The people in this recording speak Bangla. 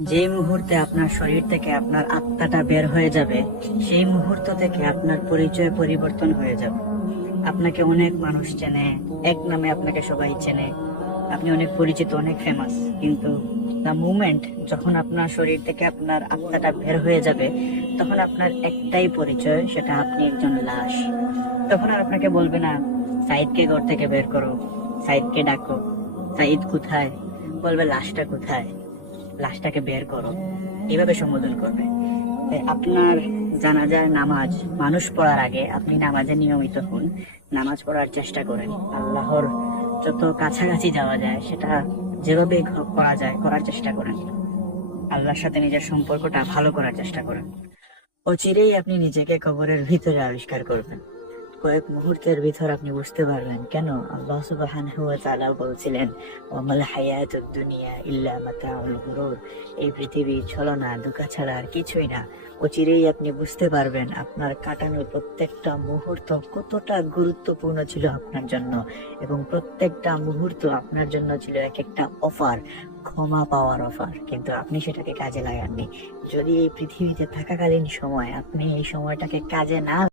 যেই মুহূর্তে আপনার শরীর থেকে আপনার আত্মাটা বের হয়ে যাবে, সেই মুহূর্ত থেকে আপনার পরিচয় পরিবর্তন হয়ে যাবে। আপনাকে অনেক মানুষ চেনে, এক নামে আপনাকে সবাই চেনে, আপনি অনেক পরিচিত, অনেক ফেমাস। কিন্তু দ্য মুমেন্ট যখন আপনার শরীর থেকে আপনার আত্মাটা বের হয়ে যাবে, তখন আপনার একটাই পরিচয়, সেটা আপনি একজন লাশ। তখন আর আপনাকে বলবে না সাইদকে ঘর থেকে বের করো, সাইদকে ডাকো, সাইদ কোথায়, বলবে লাশটা কোথায়, লাশটাকে বের করো, এভাবে সম্বোধন করবে। তাই আপনার জানাজার নামাজ মানুষ পড়ার আগে আপনি নামাজে নিয়মিত হন, নামাজ পড়ার চেষ্টা করেন, আল্লাহর যত কাছাকাছি যাওয়া যায় সেটা যেভাবে করা যায় করার চেষ্টা করেন, আল্লাহর সাথে নিজের সম্পর্কটা ভালো করার চেষ্টা করেন। অচিরেই আপনি নিজেকে কবরের ভিতরে আবিষ্কার করবেন। কয়েক মুহূর্তের ভিতর আপনি বুঝতে পারবেন কেন আল্লাহ সুবহানাহু ওয়া তাআলা বলছিলেন ওয়ামাল হায়াতুদ দুনিয়া ইল্লা মাতাউল গুরুর, এই পৃথিবী ছলনা ধোঁকা ছাড়া আর কিছুই না। অচিরেই আপনি বুঝতে পারবেন আপনার কাটানো প্রত্যেকটা মুহূর্ত কতটা গুরুত্বপূর্ণ ছিল আপনার জন্য, এবং প্রত্যেকটা মুহূর্ত আপনার জন্য ছিল এক একটা অফার, ক্ষমা পাওয়ার অফার। কিন্তু আপনি সেটাকে কাজে লাগাননি। যদি এই পৃথিবীতে থাকাকালীন সময় আপনি এই সময়টাকে কাজে না